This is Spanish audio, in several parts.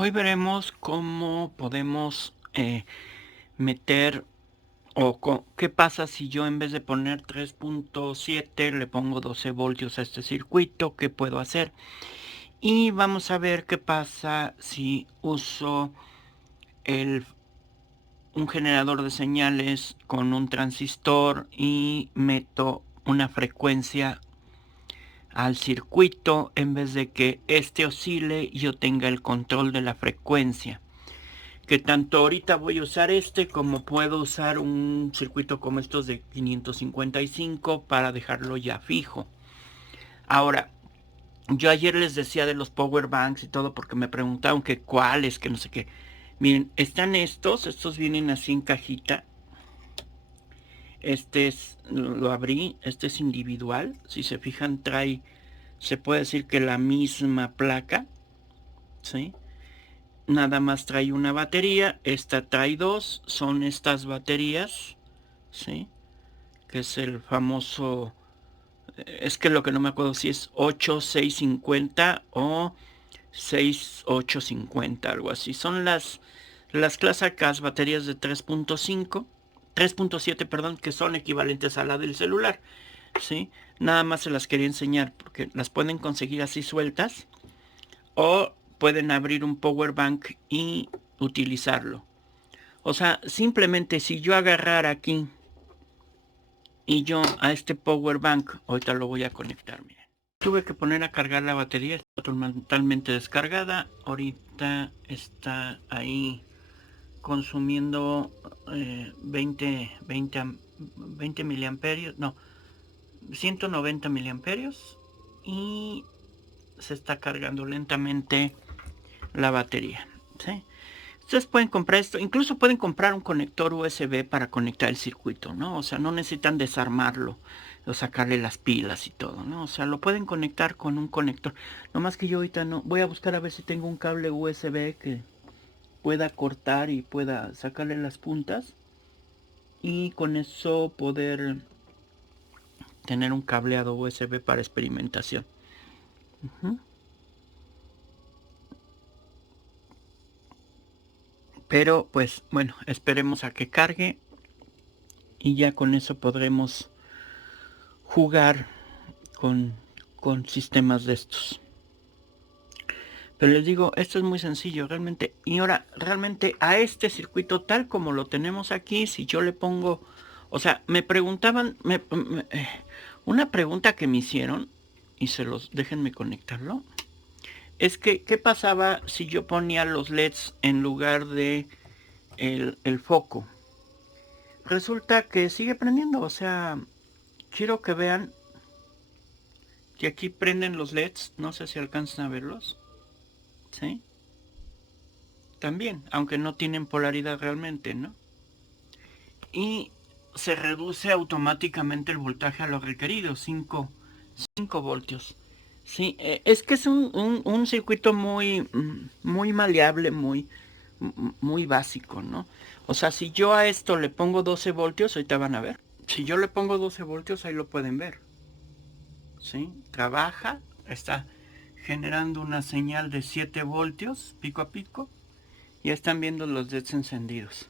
Hoy veremos cómo podemos meter qué pasa si yo en vez de poner 3.7 le pongo 12 voltios a este circuito, qué puedo hacer. Y vamos a ver qué pasa si uso un generador de señales con un transistor y meto una frecuencia al circuito en vez de que este oscile yo tenga el control de la frecuencia. Que tanto ahorita voy a usar como puedo usar un circuito como estos de 555 para dejarlo ya fijo. Ahora, yo ayer les decía de los power banks y todo porque me preguntaron que cuáles, que no sé qué. Miren, están estos vienen así en cajita. Lo abrí, este es individual. Si se fijan, se puede decir que la misma placa, ¿sí? Nada más trae una batería, esta trae dos, son estas baterías, ¿sí? Que es el famoso, es que lo que no me acuerdo si es 8650 o 6850, algo así. Son las clásicas baterías de 3.5, 3.7, perdón, que son equivalentes a la del celular, ¿sí? Nada más se las quería enseñar porque las pueden conseguir así sueltas o pueden abrir un power bank y utilizarlo. O sea, simplemente si yo agarrar aquí y yo a este power bank, ahorita lo voy a conectar, miren. Tuve que poner a cargar la batería, está totalmente descargada. Ahorita está ahí consumiendo 20 miliamperios, no, 190 miliamperios y se está cargando lentamente la batería, ¿sí? Ustedes pueden comprar esto, incluso pueden comprar un conector USB para conectar el circuito, ¿no? O sea, no necesitan desarmarlo o sacarle las pilas y todo, ¿no? O sea, lo pueden conectar con un conector. No más que yo ahorita no, voy a buscar a ver si tengo un cable USB que pueda cortar y pueda sacarle las puntas y con eso poder tener un cableado USB para experimentación. Pero pues bueno, esperemos a que cargue y ya con eso podremos jugar con, con sistemas de estos. Pero les digo, esto es muy sencillo realmente. Y ahora, realmente a este circuito tal como lo tenemos aquí, si yo le pongo... O sea, me preguntaban... una pregunta que me hicieron, y déjenme conectarlo, es que, ¿qué pasaba si yo ponía los LEDs en lugar de el foco? Resulta que sigue prendiendo, o sea, quiero que vean que aquí prenden los LEDs, no sé si alcanzan a verlos, ¿sí? También, aunque no tienen polaridad realmente, ¿no? Y se reduce automáticamente el voltaje a lo requerido, 5 voltios. Sí, es que es un circuito muy maleable, muy básico, ¿no? O sea, si yo a esto le pongo 12 voltios, ahorita van a ver. Si yo le pongo 12 voltios, ahí lo pueden ver. ¿Sí? Trabaja, está generando una señal de 7 voltios pico a pico. Ya están viendo los LEDs encendidos.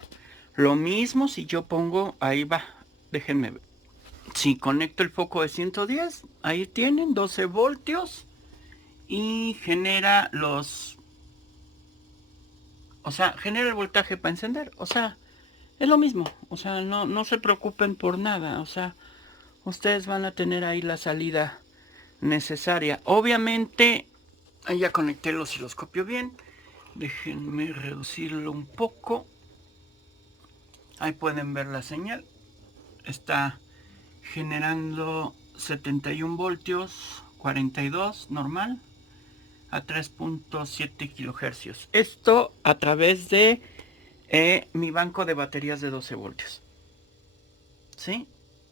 Lo mismo si yo pongo, ahí va, déjenme ver. Si conecto el foco de 110, ahí tienen 12 voltios y genera o sea, genera el voltaje para encender. O sea, es lo mismo. O sea, no se preocupen por nada. O sea, ustedes van a tener ahí la salida necesaria. Obviamente, ahí ya conecté el osciloscopio bien. Déjenme reducirlo un poco. Ahí pueden ver la señal. Está generando 71 voltios, 42 normal, a 3.7 kilohercios. Esto a través de mi banco de baterías de 12 voltios. ¿Sí?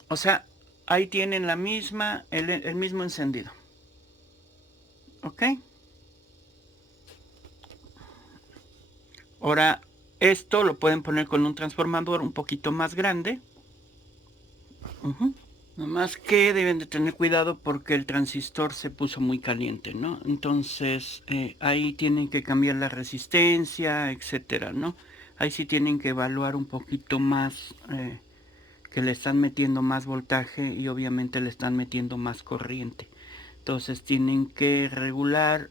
O sea, ahí tienen el mismo encendido. ¿Ok? Ahora, lo pueden poner con un transformador un poquito más grande. Nomás que deben de tener cuidado porque el transistor se puso muy caliente, ¿no? Entonces ahí tienen que cambiar la resistencia, etcétera, ¿no? Ahí sí tienen que evaluar un poquito más, que le están metiendo más voltaje y obviamente le están metiendo más corriente. Entonces tienen que regular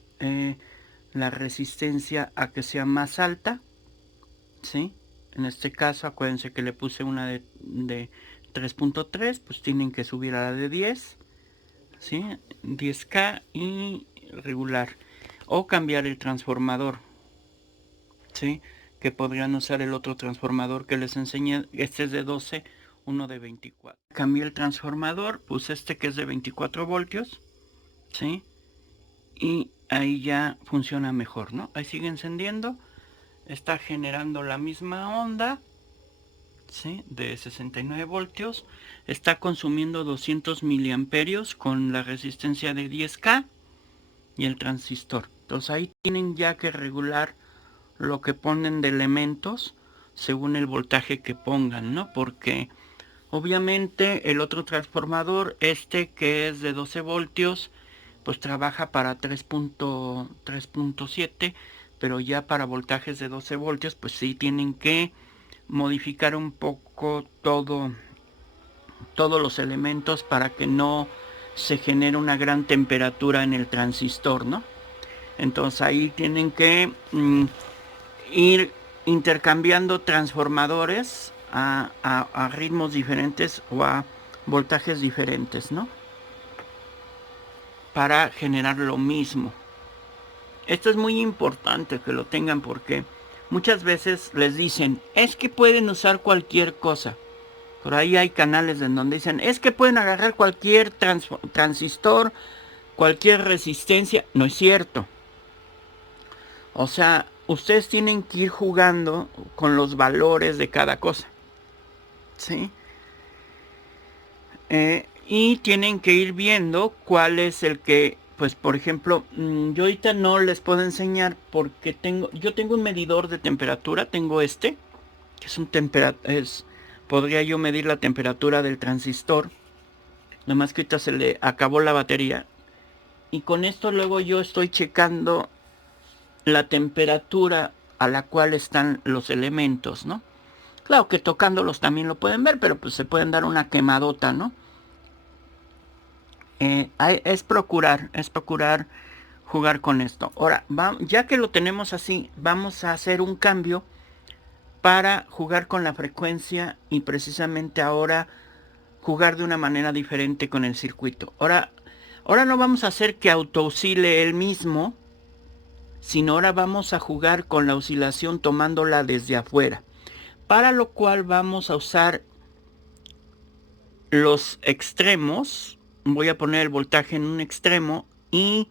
la resistencia a que sea más alta, ¿sí? En este caso acuérdense que le puse una de 3.3, pues tienen que subir a la de 10, ¿sí? 10K y regular. O cambiar el transformador, ¿sí? Que podrían usar el otro transformador que les enseñé. Este es de 12, uno de 24. Cambié el transformador, puse este que es de 24 voltios, ¿sí? Y ahí ya funciona mejor, ¿no? Ahí sigue encendiendo, está generando la misma onda, ¿sí? De 69 voltios, está consumiendo 200 miliamperios con la resistencia de 10K y el transistor. Entonces ahí tienen ya que regular lo que ponen de elementos según el voltaje que pongan, ¿no? Porque obviamente el otro transformador, este que es de 12 voltios, pues trabaja para 3.7, pero ya para voltajes de 12 voltios, pues sí tienen que modificar un poco todos los elementos para que no se genere una gran temperatura en el transistor, ¿no? Entonces ahí tienen que ir intercambiando transformadores a ritmos diferentes o a voltajes diferentes, ¿no? Para generar lo mismo. Esto es muy importante que lo tengan porque muchas veces les dicen, es que pueden usar cualquier cosa. Por ahí hay canales en donde dicen, es que pueden agarrar cualquier transistor, cualquier resistencia. No es cierto. O sea, ustedes tienen que ir jugando con los valores de cada cosa, ¿sí? Y tienen que ir viendo cuál es el que, pues por ejemplo, yo ahorita no les puedo enseñar porque yo tengo un medidor de temperatura, tengo este, que es un podría yo medir la temperatura del transistor, nada más que ahorita se le acabó la batería, y con esto luego yo estoy checando la temperatura a la cual están los elementos, ¿no? Claro que tocándolos también lo pueden ver, pero pues se pueden dar una quemadota, ¿no? Es procurar jugar con esto. Ahora, ya que lo tenemos así, vamos a hacer un cambio para jugar con la frecuencia y precisamente ahora jugar de una manera diferente con el circuito. Ahora no vamos a hacer que autooscile él mismo, sino ahora vamos a jugar con la oscilación tomándola desde afuera. Para lo cual vamos a usar los extremos. Voy a poner el voltaje en un extremo y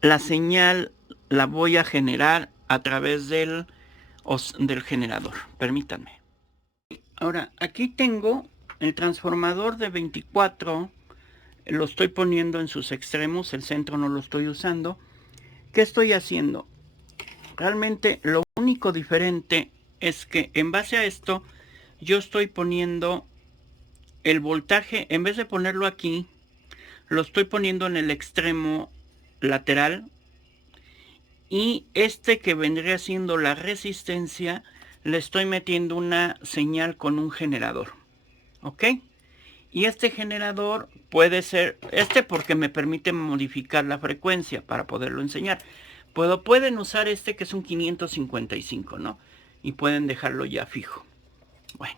la señal la voy a generar a través del generador. Permítanme. Ahora, aquí tengo el transformador de 24. Lo estoy poniendo en sus extremos. El centro no lo estoy usando. ¿Qué estoy haciendo? Realmente lo único diferente es que en base a esto yo estoy poniendo el voltaje, en vez de ponerlo aquí, lo estoy poniendo en el extremo lateral, y este que vendría siendo la resistencia le estoy metiendo una señal con un generador, ¿ok? Y este generador puede ser este porque me permite modificar la frecuencia para poderlo enseñar. Pueden usar este que es un 555, ¿no? Y pueden dejarlo ya fijo. Bueno,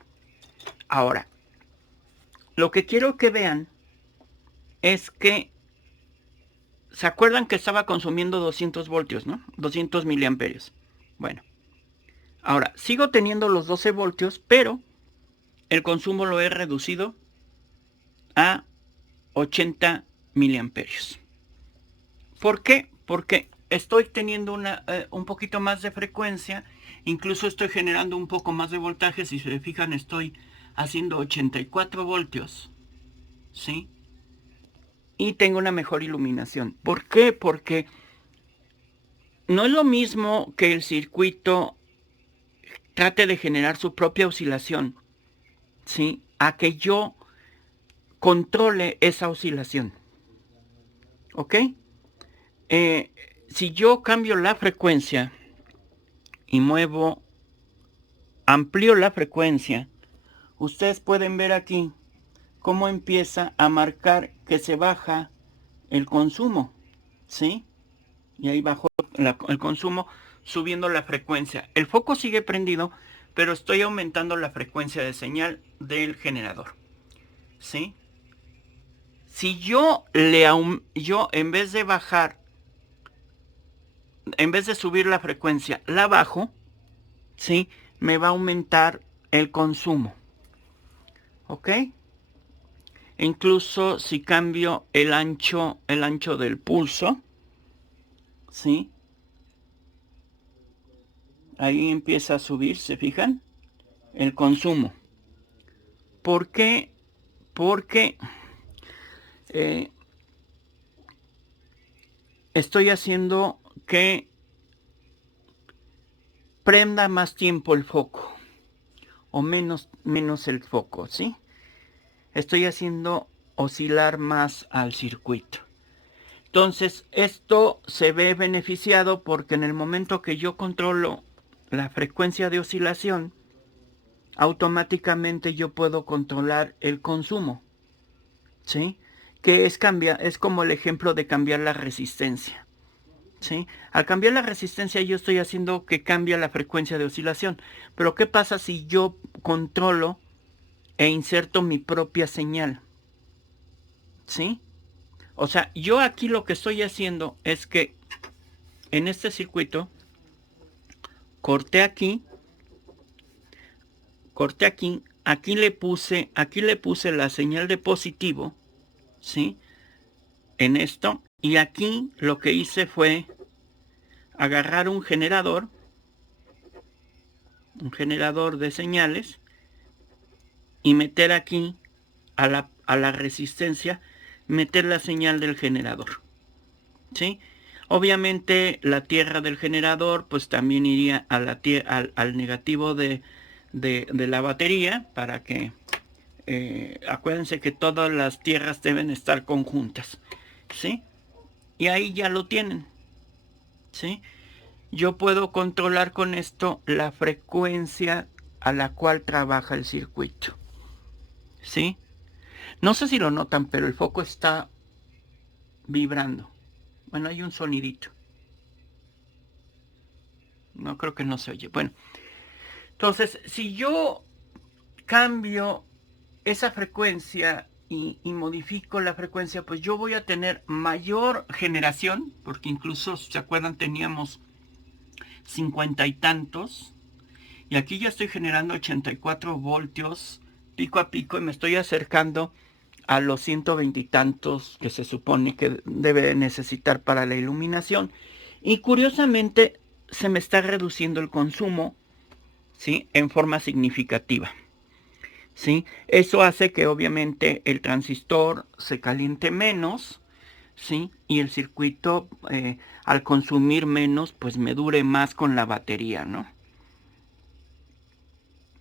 ahora, lo que quiero que vean es que ¿se acuerdan que estaba consumiendo 200 voltios, no? 200 miliamperios. Bueno, ahora sigo teniendo los 12 voltios, pero el consumo lo he reducido a 80 miliamperios. ¿Por qué? Porque estoy teniendo un poquito más de frecuencia, incluso estoy generando un poco más de voltaje. Si se fijan, estoy haciendo 84 voltios, ¿sí? Y tengo una mejor iluminación. ¿Por qué? Porque no es lo mismo que el circuito trate de generar su propia oscilación, ¿sí? a que yo controle esa oscilación. ¿Ok? Si yo cambio la frecuencia y amplío la frecuencia, ustedes pueden ver aquí cómo empieza a marcar que se baja el consumo, ¿sí? Y ahí bajó el consumo subiendo la frecuencia. El foco sigue prendido, pero estoy aumentando la frecuencia de señal del generador, ¿sí? Si yo en vez de bajar, en vez de subir la frecuencia, la bajo, ¿sí? Me va a aumentar el consumo, ¿ok? Incluso si cambio el ancho del pulso, ¿sí? Ahí empieza a subir, ¿se fijan? El consumo. ¿Por qué? Porque estoy haciendo que prenda más tiempo el foco o menos el foco, ¿sí? Estoy haciendo oscilar más al circuito. Entonces, esto se ve beneficiado porque en el momento que yo controlo la frecuencia de oscilación, automáticamente yo puedo controlar el consumo, ¿sí? Que es como el ejemplo de cambiar la resistencia, ¿sí? Al cambiar la resistencia yo estoy haciendo que cambie la frecuencia de oscilación. Pero ¿qué pasa si yo controlo e inserto mi propia señal? ¿Sí? O sea, yo aquí lo que estoy haciendo es que en este circuito corté aquí, aquí le puse la señal de positivo, ¿sí? En esto, y aquí lo que hice fue agarrar un generador de señales y meter aquí a la resistencia, meter la señal del generador, ¿sí? Obviamente la tierra del generador pues también iría a al negativo de la batería para que acuérdense que todas las tierras deben estar conjuntas, ¿sí? Y ahí ya lo tienen, ¿sí? Yo puedo controlar con esto la frecuencia a la cual trabaja el circuito, ¿sí? No sé si lo notan, pero el foco está vibrando. Bueno, hay un sonidito. No creo que no se oye. Bueno, entonces, si yo cambio esa frecuencia y modifico la frecuencia, pues yo voy a tener mayor generación, porque incluso, ¿se acuerdan? Teníamos 50 y tantos, y aquí ya estoy generando 84 voltios pico a pico y me estoy acercando a los 120 y tantos que se supone que debe necesitar para la iluminación. Y curiosamente se me está reduciendo el consumo, ¿sí? En forma significativa, ¿sí? Eso hace que obviamente el transistor se caliente menos, ¿sí? Y el circuito al consumir menos pues me dure más con la batería, ¿no?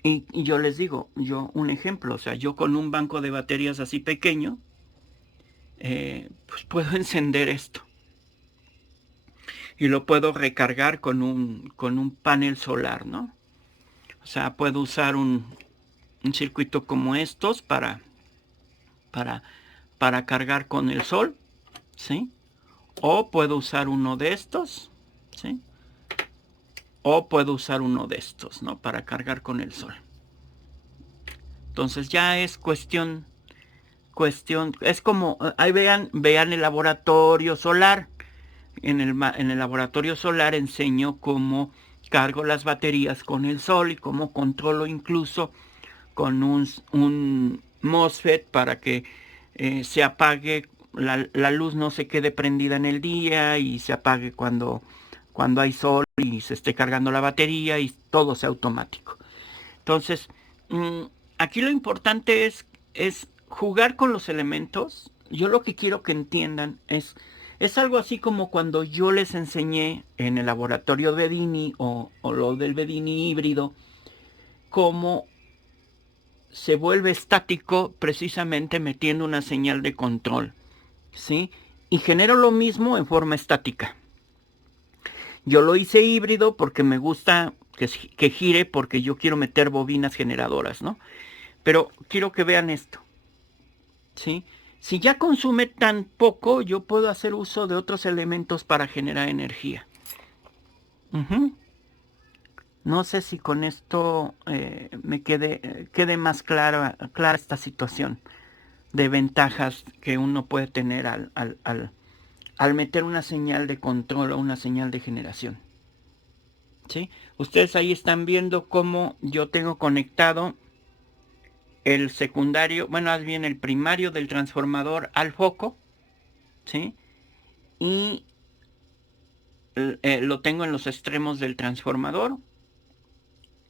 Y yo les digo, un ejemplo, o sea, yo con un banco de baterías así pequeño, pues puedo encender esto. Y lo puedo recargar con un panel solar, ¿no? O sea, puedo usar un circuito como estos para cargar con el sol, ¿sí? O puedo usar uno de estos, ¿sí? O puedo usar uno de estos, ¿no? Para cargar con el sol. Entonces ya es cuestión, es como, ahí vean el laboratorio solar. En el laboratorio solar enseño cómo cargo las baterías con el sol y cómo controlo incluso con un MOSFET para que se apague, la luz no se quede prendida en el día y se apague cuando hay sol y se esté cargando la batería y todo sea automático. Entonces, aquí lo importante es jugar con los elementos. Yo lo que quiero que entiendan es algo así como cuando yo les enseñé en el laboratorio Bedini o lo del Bedini híbrido, cómo se vuelve estático precisamente metiendo una señal de control, ¿sí? Y genero lo mismo en forma estática. Yo lo hice híbrido porque me gusta que gire, porque yo quiero meter bobinas generadoras, ¿no? Pero quiero que vean esto, ¿sí? Si ya consume tan poco, yo puedo hacer uso de otros elementos para generar energía. No sé si con esto me quede más clara esta situación de ventajas que uno puede tener al meter una señal de control o una señal de generación. ¿Sí? Ustedes ahí están viendo cómo yo tengo conectado el secundario, bueno, más bien el primario del transformador al foco, ¿sí? Y lo tengo en los extremos del transformador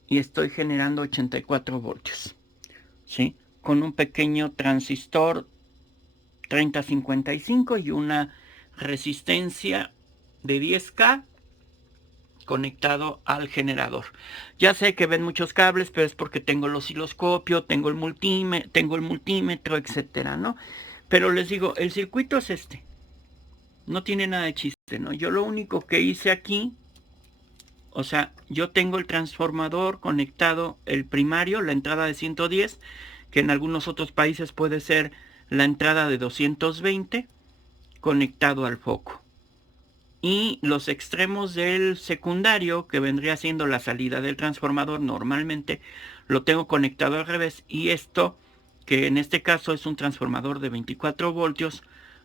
y estoy generando 84 voltios, ¿sí? Con un pequeño transistor 3055 y una resistencia de 10K conectado al generador. Ya sé que ven muchos cables, pero es porque tengo el osciloscopio, tengo el multímetro, etcétera, ¿no? Pero les digo, el circuito es este. No tiene nada de chiste, ¿no? Yo lo único que hice aquí, o sea, yo tengo el transformador conectado, el primario, la entrada de 110, que en algunos otros países puede ser la entrada de 220, conectado al foco. Y los extremos del secundario, que vendría siendo la salida del transformador, normalmente lo tengo conectado al revés. Y esto, que en este caso es un transformador de 24 voltios,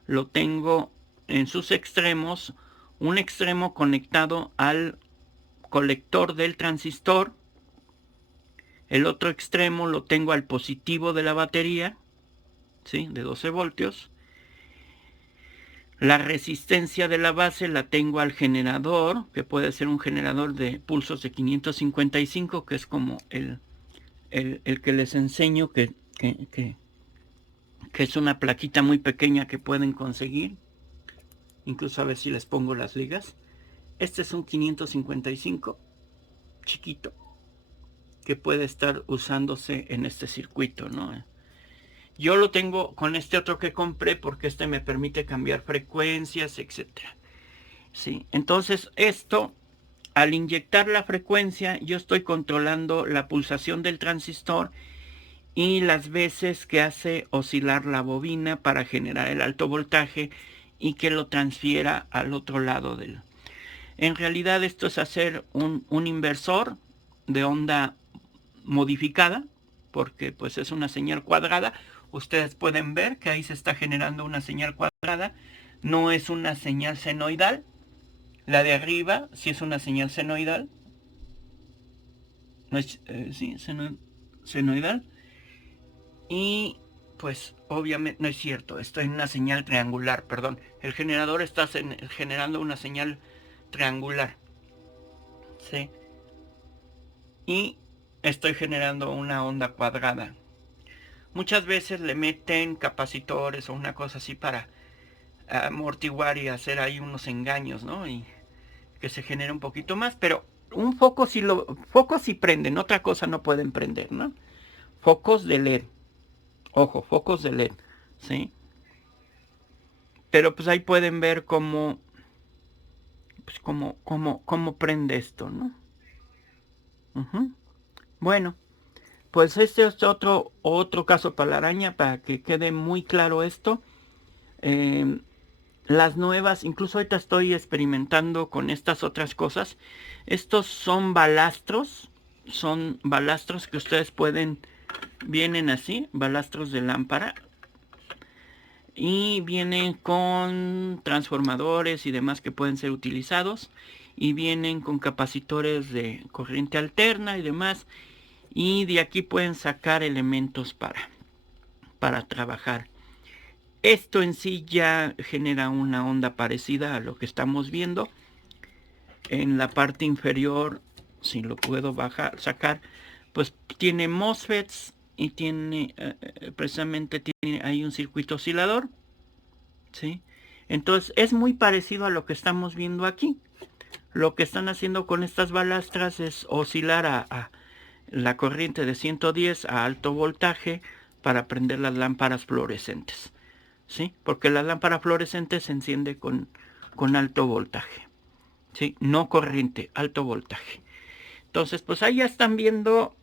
lo tengo en sus extremos, un extremo conectado al colector del transistor, el otro extremo lo tengo al positivo de la batería, ¿sí? De 12 voltios. La resistencia de la base la tengo al generador, que puede ser un generador de pulsos de 555, que es como el que les enseño, que es una plaquita muy pequeña que pueden conseguir. Incluso a ver si les pongo las ligas. Este es un 555 chiquito que puede estar usándose en este circuito, ¿no? Yo lo tengo con este otro que compré porque este me permite cambiar frecuencias, etcétera. Sí, entonces esto, al inyectar la frecuencia, yo estoy controlando la pulsación del transistor y las veces que hace oscilar la bobina para generar el alto voltaje y que lo transfiera al otro lado del... En realidad esto es hacer un inversor de onda modificada, porque pues es una señal cuadrada. Ustedes pueden ver que ahí se está generando una señal cuadrada, no es una señal senoidal. La de arriba sí es una señal senoidal. No es, sí, senoidal. Y pues obviamente no es cierto, esto es una señal triangular, perdón. El generador está generando una señal triangular. ¿Sí? Y estoy generando una onda cuadrada. Muchas veces le meten capacitores o una cosa así para amortiguar y hacer ahí unos engaños, ¿no? Y que se genere un poquito más, pero un foco focos sí prenden, otra cosa no pueden prender, ¿no? Focos de LED. Ojo, focos de LED, ¿sí? Pero pues ahí pueden ver cómo pues cómo prende esto, ¿no? Bueno, pues este es otro caso para la araña, para que quede muy claro esto. Eh, las nuevas, incluso ahorita estoy experimentando con estas otras cosas. Estos son balastros que ustedes vienen así, balastros de lámpara. Y vienen con transformadores y demás que pueden ser utilizados. Y vienen con capacitores de corriente alterna y demás. Y de aquí pueden sacar elementos para trabajar. Esto en sí ya genera una onda parecida a lo que estamos viendo. En la parte inferior, si lo puedo sacar, pues tiene MOSFETs y tiene, precisamente tiene ahí un circuito oscilador, ¿sí? Entonces es muy parecido a lo que estamos viendo aquí. Lo que están haciendo con estas balastras es oscilar la corriente de 110 a alto voltaje para prender las lámparas fluorescentes, ¿sí? Porque la lámpara fluorescente se enciende con alto voltaje, ¿sí? No corriente, alto voltaje. Entonces, pues ahí ya están viendo,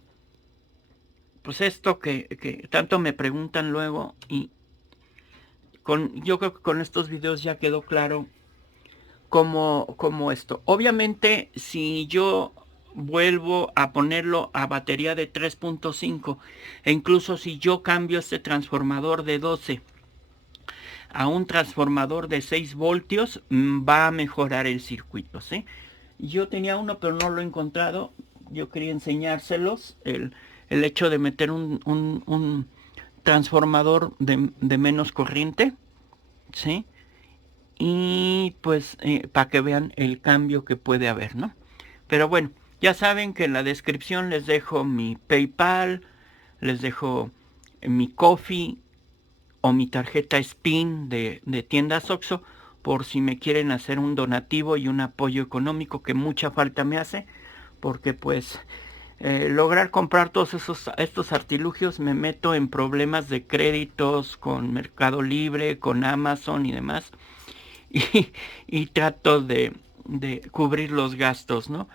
pues esto que tanto me preguntan luego, y yo creo que con estos videos ya quedó claro cómo esto. Obviamente, si yo vuelvo a ponerlo a batería de 3.5 e incluso si yo cambio este transformador de 12 a un transformador de 6 voltios, va a mejorar el circuito, ¿sí? Yo tenía uno pero no lo he encontrado. Yo quería enseñárselos el hecho de meter un transformador de menos corriente, ¿sí? Y pues para que vean el cambio que puede haber, ¿no? Pero bueno, ya saben que en la descripción les dejo mi PayPal, les dejo mi Coffee o mi tarjeta SPIN de tiendas OXXO, por si me quieren hacer un donativo y un apoyo económico que mucha falta me hace, porque pues lograr comprar todos estos artilugios me meto en problemas de créditos con Mercado Libre, con Amazon y demás, y trato de cubrir los gastos, ¿no?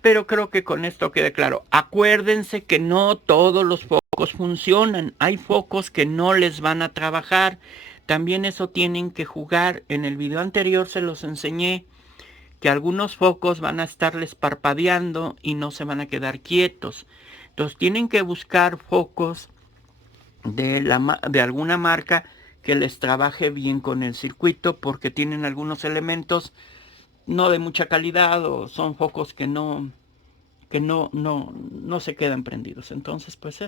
Pero creo que con esto queda claro. Acuérdense que no todos los focos funcionan. Hay focos que no les van a trabajar. También eso tienen que jugar. En el video anterior se los enseñé que algunos focos van a estarles parpadeando y no se van a quedar quietos. Entonces tienen que buscar focos de alguna marca que les trabaje bien con el circuito, porque tienen algunos elementos no de mucha calidad o son focos que no se quedan prendidos. Entonces pues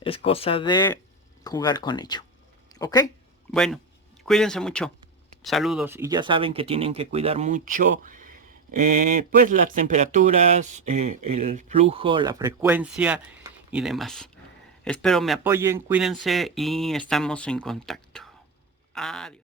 es cosa de jugar con ello. ¿Ok? Bueno, cuídense mucho. Saludos. Y ya saben que tienen que cuidar mucho pues las temperaturas, el flujo, la frecuencia y demás. Espero me apoyen, cuídense y estamos en contacto. Adiós.